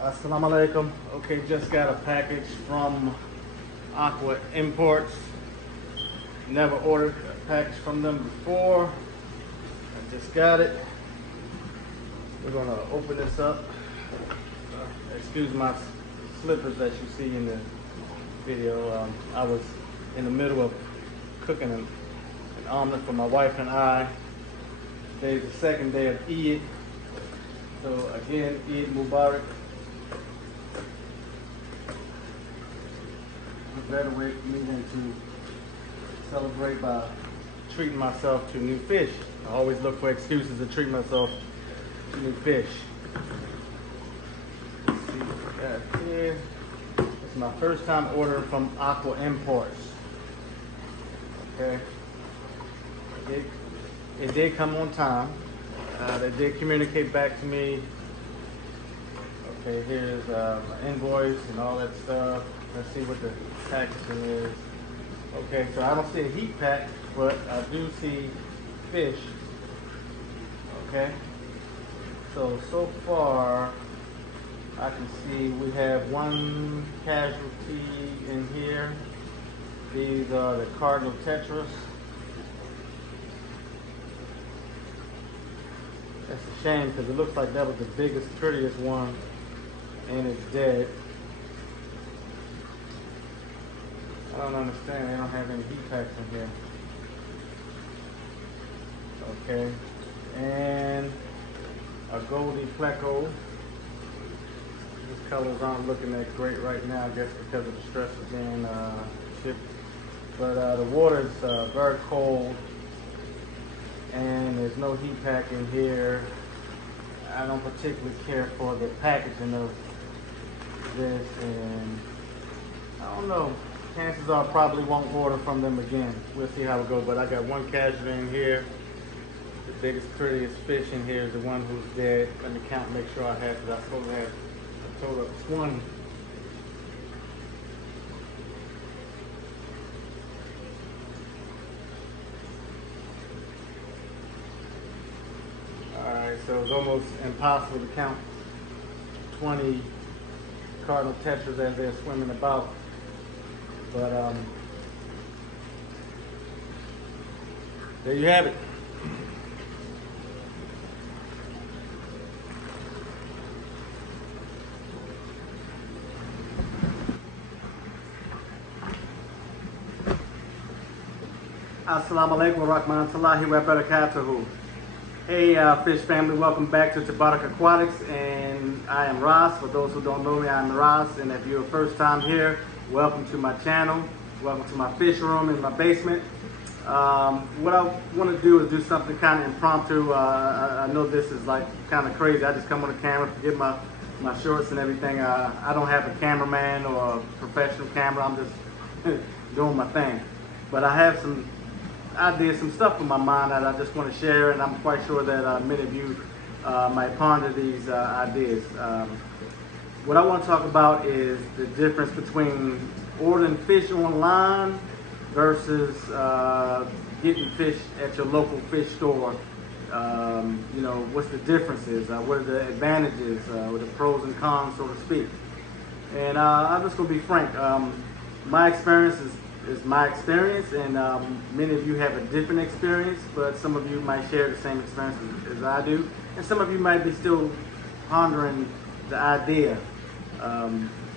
Assalamu alaikum. Okay, just got a package from Aqua Imports. Never ordered a package from them before. I just got it. We're gonna open this up. Excuse my slippers that you see in the video. I was in the middle of cooking an omelet for my wife and I. Today's the second day of Eid. So again, Eid Mubarak. A better way for me than to celebrate by treating myself to new fish. I always look for excuses to treat myself to new fish. Let's see what we got here. It's my first time ordering from Aqua Imports. Okay. It did come on time. They did communicate back to me. Okay, here's my invoice and all that stuff. Let's see what the packaging is. Okay, so I don't see a heat pack, but I do see fish. Okay, so far I can see we have one casualty in here. These are the Cardinal Tetras. That's a shame because it looks like that was the biggest, prettiest one, and it's dead. I don't understand, they don't have any heat packs in here. Okay, and a Goldie Pleco. These colors aren't looking that great right now, I guess because of the stress of being shipped. But the water is very cold, and there's no heat pack in here. I don't particularly care for the packaging of this, and I don't know. Chances are I probably won't order from them again. We'll see how it goes. But I got one casualty in here. The biggest, prettiest fish in here is the one who's dead. Let me count, make sure I have it. I'm supposed to have a total of 20. Alright, so it's almost impossible to count 20 Cardinal Tetras as they're swimming about. But there you have it. Assalamu alaikum wa rahmatullahi wa barakatuhu. Hey fish family, welcome back to Tabarak Aquatics, and I am Ross. For those who don't know me, I'm Ross, and if you're a first time here, welcome to my channel. Welcome to my fish room in my basement. What I want to do is do something kind of impromptu. I know this is like kind of crazy. I just come on the camera, forget my shorts and everything. I don't have a cameraman or a professional camera. I'm just doing my thing. But I have some ideas, some stuff in my mind that I just want to share, and I'm quite sure that many of you might ponder these ideas. What I want to talk about is the difference between ordering fish online versus getting fish at your local fish store. You know, what's the differences? What are the advantages? What are the pros and cons, so to speak? And I'm just going to be frank. My experience is my experience, and many of you have a different experience, but some of you might share the same experience as I do, and some of you might be still pondering the idea.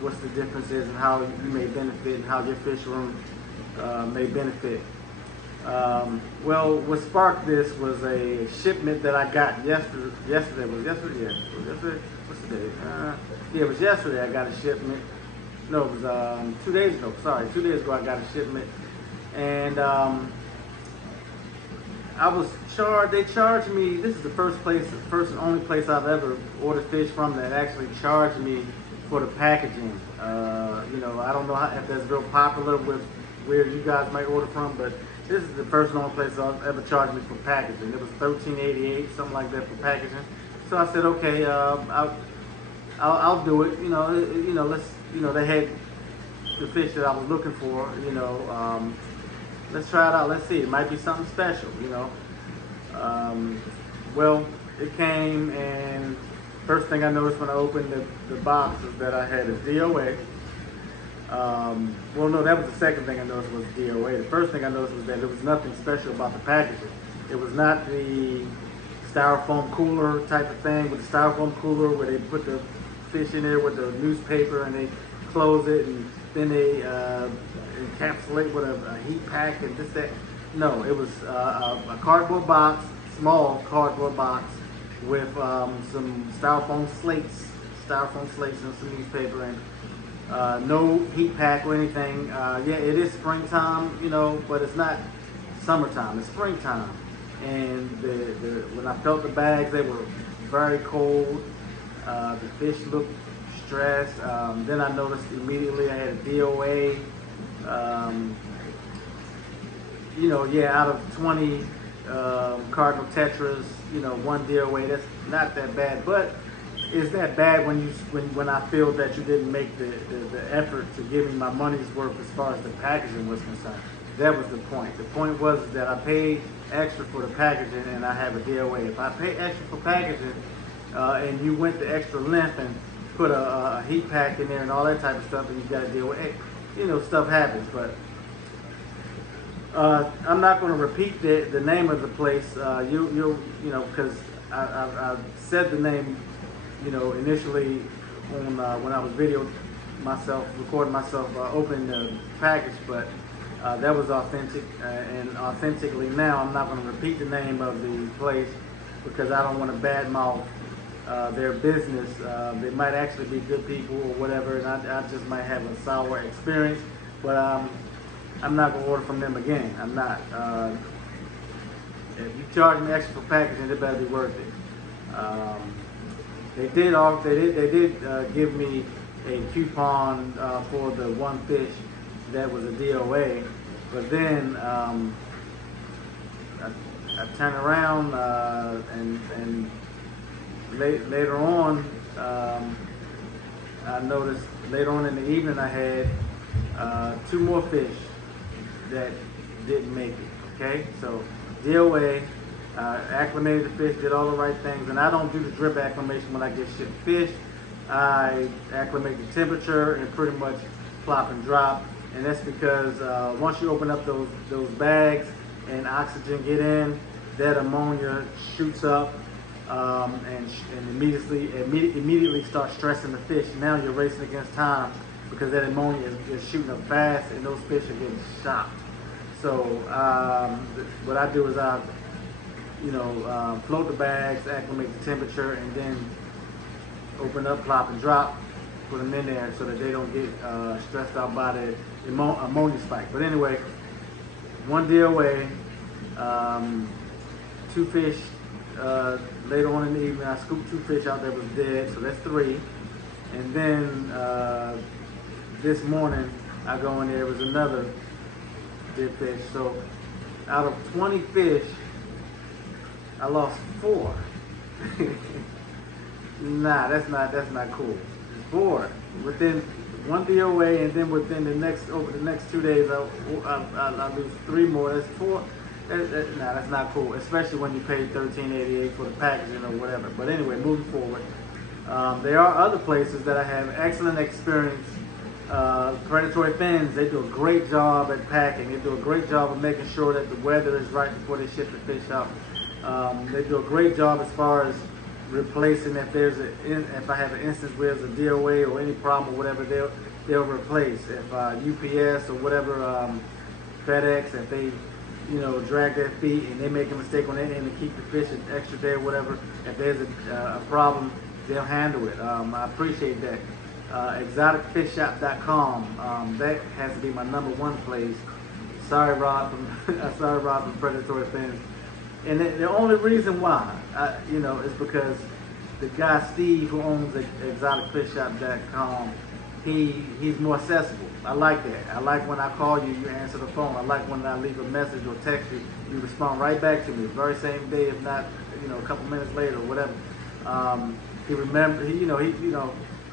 What's the difference is and how you may benefit and how your fish room may benefit. Well, what sparked this was a shipment that I got yesterday. What's the day? Yeah, it was yesterday I got a shipment. No, it was 2 days ago. Sorry, 2 days ago I got a shipment, and I was charged. They charged me. This is the first and only place I've ever ordered fish from that actually charged me for the packaging. You know, I don't know if that's real popular with where you guys might order from, but this is the first and only place I've ever charged me for packaging. It was $13.88, something like that for packaging. So I said, okay, I'll do it. You know, let's. You know, they had the fish that I was looking for. You know, let's try it out. Let's see. It might be something special. You know. Well, it came and First thing I noticed when I opened the box is that I had a DOA. Well, no, that was the second thing I noticed was DOA. The first thing I noticed was that there was nothing special about the packaging. It was not the styrofoam cooler type of thing with the styrofoam cooler where they put the fish in there with the newspaper and they close it and then they encapsulate with a heat pack and this, that. No, it was a cardboard box, small cardboard box with some styrofoam slates and some newspaper and no heat pack or anything. Yeah, it is springtime, you know, but it's not summertime, it's springtime. And when I felt the bags, they were very cold. The fish looked stressed. Then I noticed immediately I had a DOA. You know, yeah, out of 20 Cardinal Tetras, you know, one DOA, that's not that bad. But is that bad when I feel that you didn't make the effort to give me my money's worth as far as the packaging was concerned? That was the point. The point was that I paid extra for the packaging and I have a DOA. If I pay extra for packaging and you went the extra length and put a heat pack in there and all that type of stuff and you got a DOA, hey, you know, stuff happens. But I'm not going to repeat the name of the place. You know, because I said the name, you know, initially on when I was recording myself opening the package, but that was authentic, and authentically now I'm not going to repeat the name of the place because I don't want to badmouth their business. They might actually be good people or whatever, and I just might have a sour experience, but I'm not going to order from them again. I'm not. If you charge me extra for packaging, it better be worth it. They did give me a coupon for the one fish that was a DOA, but then I turned around and later on I noticed later on in the evening I had 2 more fish that didn't make it. Okay, so DOA, acclimated the fish, did all the right things, and I don't do the drip acclimation when I get shipped fish. I acclimate the temperature and pretty much plop and drop. And that's because once you open up those bags and oxygen get in, that ammonia shoots up and immediately starts stressing the fish. Now you're racing against time because that ammonia is shooting up fast and those fish are getting shocked. So what I do is I, you know, float the bags, acclimate the temperature, and then open up, plop and drop, put them in there so that they don't get stressed out by the ammonia spike. But anyway, 1 DOA, 2 fish. Later on in the evening, I scooped 2 fish out that was dead, so that's 3. And then this morning, I go in there, it was another dead fish. So out of 20 fish, I lost 4. Nah, that's not cool. 4 within 1 DOA, and then within over the next 2 days, I lose 3 more. That's 4. Nah, that's not cool, especially when you pay $13.88 for the packaging or whatever. But anyway, moving forward, there are other places that I have excellent experience. Predatory Fins, they do a great job at packing. They do a great job of making sure that the weather is right before they ship the fish out. They do a great job as far as replacing if I have an instance where there's a DOA or any problem or whatever, they'll replace. If UPS or whatever, FedEx, if they, you know, drag their feet and they make a mistake on their end to keep the fish an extra day or whatever, if there's a problem, they'll handle it. I appreciate that. ExoticFishShop.com, that has to be my #1 place. Sorry, Rob from Predatory Fins. And the only reason why, you know, is because the guy Steve who owns ExoticFishShop.com, he's more accessible. I like that. I like when I call you, you answer the phone. I like when I leave a message or text you, you respond right back to me, the very same day, if not, you know, a couple minutes later or whatever.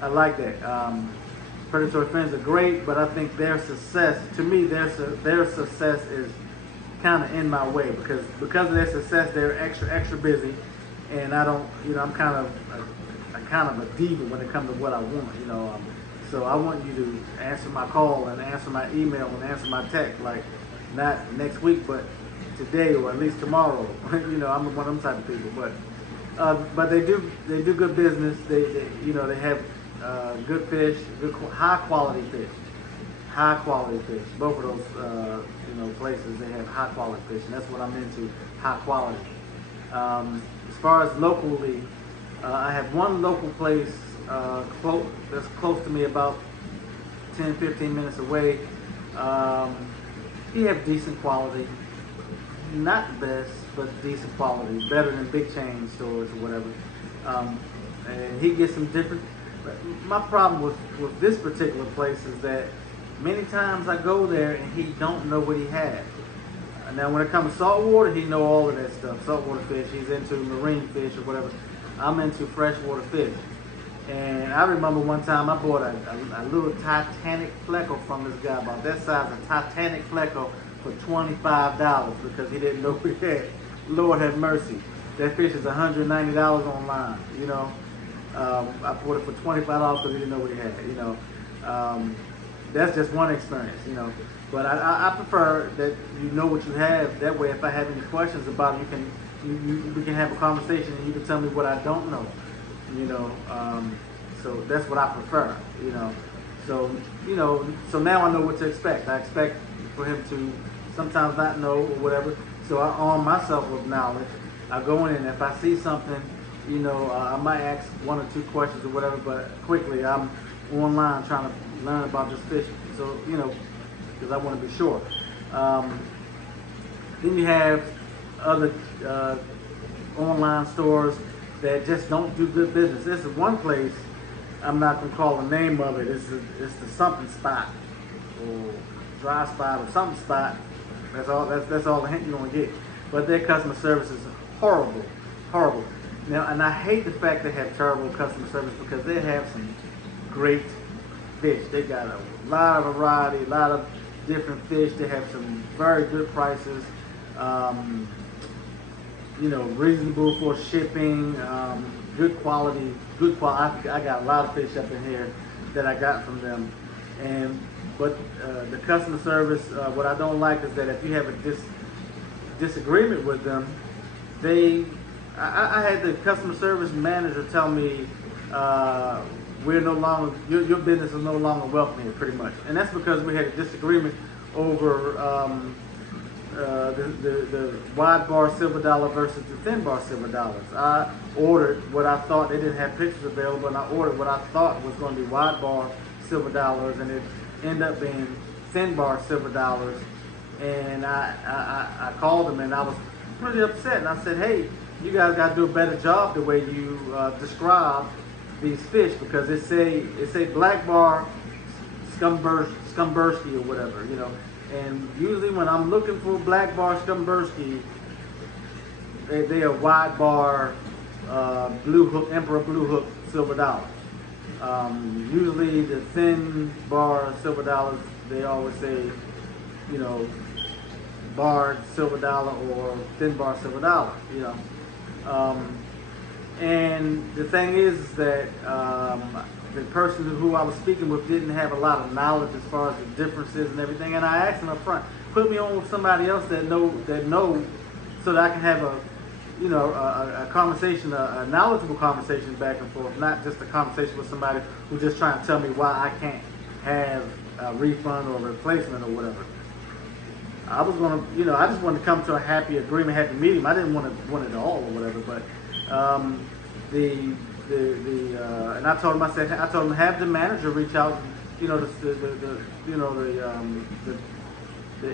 I like that. Predatory Fins are great, but I think their success, to me, their success is kind of in my way because of their success, they're extra busy, and I don't, you know, I'm kind of kind of a diva when it comes to what I want, so I want you to answer my call and answer my email and answer my text, like not next week, but today or at least tomorrow. I'm one of them type of people, but they do good business. They have good fish, high quality fish. High quality fish. Both of those places, they have high quality fish, and that's what I'm into, high quality. As far as locally, I have one local place that's close to me, about 10-15 minutes away. He have decent quality, not the best, but decent quality, better than big chain stores or whatever. And he gets some different. My problem with this particular place is that many times I go there and he don't know what he has. Now when it comes to saltwater, he know all of that stuff. Saltwater fish, he's into marine fish or whatever. I'm into freshwater fish. And I remember one time I bought a little Titanic pleco from this guy, about that size, a Titanic pleco, for $25 because he didn't know we had. Lord have mercy. That fish is $190 online, I bought it for $25 because he didn't know what he had, That's just one experience, But I prefer that you know what you have. That way, if I have any questions about it, we can have a conversation and you can tell me what I don't know, So that's what I prefer, So so now I know what to expect. I expect for him to sometimes not know or whatever. So I arm myself with knowledge. I go in and if I see something, I might ask one or two questions or whatever. But quickly, I'm online trying to learn about this fish, so because I want to be sure. Then you have other online stores that just don't do good business. This is one place, I'm not going to call the name of it. It's the something spot or dry spot or something spot. That's all the hint you're going to get. But their customer service is horrible, horrible. Now, and I hate the fact they have terrible customer service because they have some great fish. They got a lot of variety, a lot of different fish. They have some very good prices, reasonable for shipping, good quality. I got a lot of fish up in here that I got from them. But the customer service, what I don't like is that if you have a disagreement with them, I had the customer service manager tell me, we're no longer, your business is no longer welcome here, pretty much. And that's because we had a disagreement over the wide bar silver dollar versus the thin bar silver dollars. I ordered what I thought, they didn't have pictures available, and I ordered what I thought was going to be wide bar silver dollars, and it ended up being thin bar silver dollars. And I called them and I was pretty upset, and I said, hey, you guys got to do a better job the way you describe these fish, because it say black bar Scumberski or whatever, and usually when I'm looking for black bar Scumberski, they are wide bar blue hook, emperor blue hook silver dollars. Usually the thin bar silver dollars, they always say, barred silver dollar or thin bar silver dollar, and the thing is that the person who I was speaking with didn't have a lot of knowledge as far as the differences and everything. And I asked him up front, put me on with somebody else that know, so that I can have a conversation, a knowledgeable conversation back and forth, not just a conversation with somebody who's just trying to tell me why I can't have a refund or a replacement or whatever. I was gonna, I just wanted to come to a happy agreement, happy medium. I didn't want it all or whatever, but and I told him, I told him have the manager reach out, the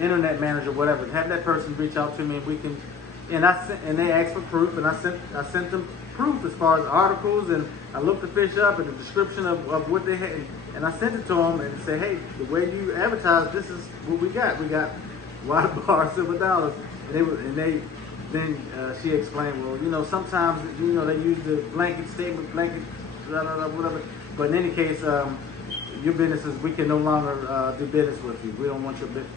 internet manager, whatever. Have that person reach out to me, and we can. And they asked for proof, and I sent them proof as far as articles, and I looked the fish up and the description of what they had, and I sent it to them and said, hey, the way you advertise, this is what we got. We got wide bar silver dollars, then she explained, well, sometimes, they use the blanket statement, whatever. But in any case, your businesses, we can no longer do business with you. We don't want your business.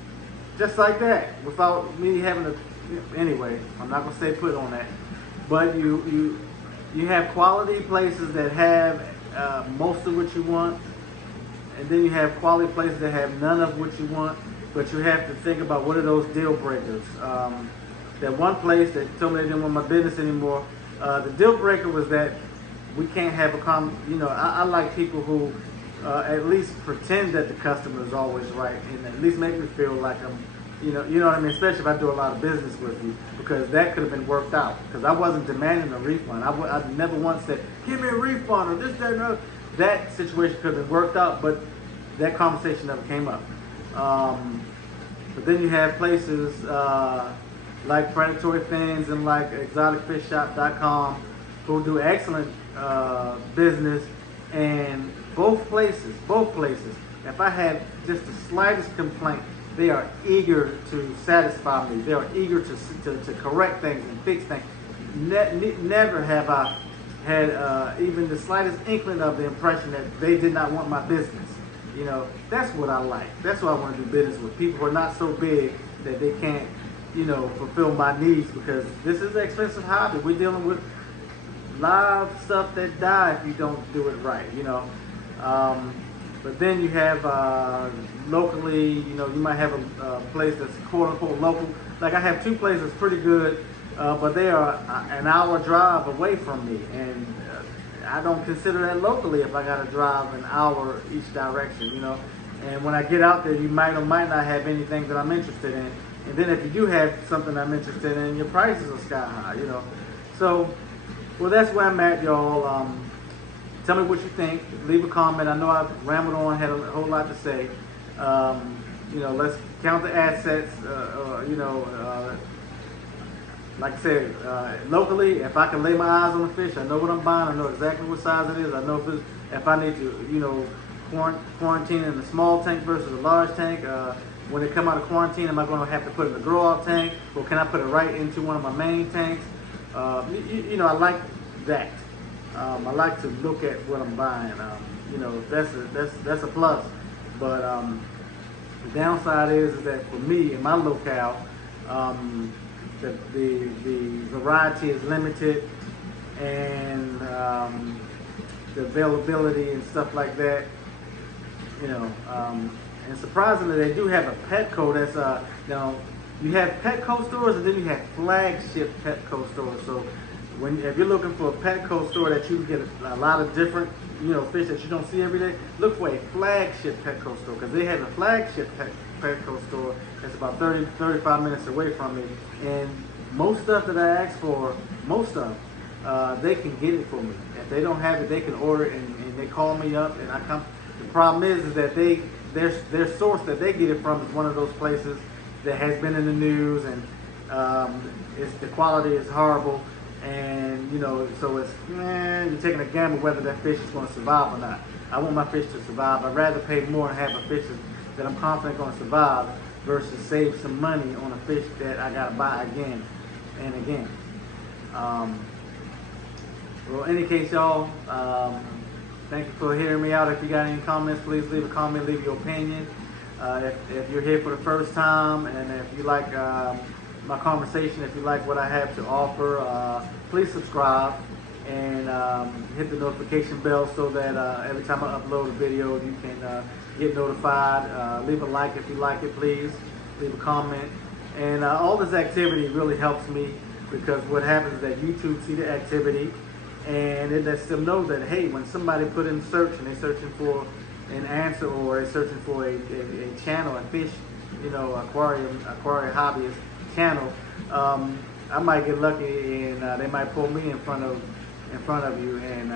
Just like that, without me having to, anyway, I'm not going to stay put on that. But you have quality places that have most of what you want, and then you have quality places that have none of what you want. But you have to think about what are those deal breakers. That one place that told me they didn't want my business anymore. The deal breaker was that we can't have a I like people who at least pretend that the customer is always right, and at least make me feel like I'm, you know what I mean. Especially if I do a lot of business with you, because that could have been worked out. Because I wasn't demanding a refund. I never once said, "Give me a refund," or this, that, and other. That situation could have been worked out, but that conversation never came up. But then you have places like Predatory Fins and like ExoticFishShop.com who do excellent business, and both places, if I had just the slightest complaint, they are eager to satisfy me. They are eager to correct things and fix things. Never have I had even the slightest inkling of the impression that they did not want my business. You know, that's what I like. That's why I want to do business with people who are not so big that they can't, fulfill my needs, because this is an expensive hobby. We're dealing with live stuff that die if you don't do it right, But then you have locally, you might have a place that's quote unquote local. Like I have two places pretty good, but they are an hour drive away from me, and I don't consider that locally if I got to drive an hour each direction, And when I get out there, you might or might not have anything that I'm interested in. And then if you do have something I'm interested in, your prices are sky high, So, well, that's where I'm at, y'all. Tell me what you think. Leave a comment. I know I've rambled on, had a whole lot to say. Let's count the assets. Like I said, locally, if I can lay my eyes on the fish, I know what I'm buying. I know exactly what size it is. I know if I need to, quarantine in a small tank versus a large tank. When they come out of quarantine, am I going to have to put it in a grow-out tank, or can I put it right into one of my main tanks? I like that. I like to look at what I'm buying. That's a plus. But the downside is that for me in my locale, the variety is limited, and the availability and stuff like that. And surprisingly, they do have a Petco that's you have Petco stores, and then you have flagship Petco stores. So if you're looking for a Petco store that you can get a lot of different fish that you don't see every day, look for a flagship Petco store, because they have a flagship Petco store that's about 35 minutes away from me, and most stuff that I ask for, they can get it for me. If they don't have it, they can order it, and they call me up, and I come. The problem is that their source that they get it from is one of those places that has been in the news, and the quality is horrible, and so it's you're taking a gamble whether that fish is going to survive or not. I want my fish to survive. I'd rather pay more and have a fish that I'm confident going to survive versus save some money on a fish that I got to buy again and again. Well, in any case, y'all, thank you for hearing me out. If you got any comments, please leave a comment, leave your opinion. If you're here for the first time, and if you like my conversation, if you like what I have to offer, please subscribe and hit the notification bell so that every time I upload a video, you can get notified. Leave a like if you like it, please. Leave a comment. And all this activity really helps me, because what happens is that YouTube see the activity, and it lets them know that, hey, when somebody put in search and they're searching for an answer, or they're searching for a channel, a fish, aquarium hobbyist channel, I might get lucky, and they might pull me in front of you, and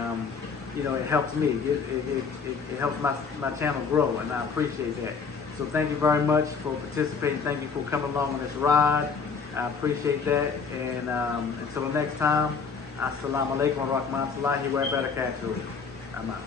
it helps me. It helps my channel grow, and I appreciate that. So thank you very much for participating. Thank you for coming along on this ride. I appreciate that. And until the next time, Assalamu alaikum wa rahmatullahi wa barakatuh. I'm out.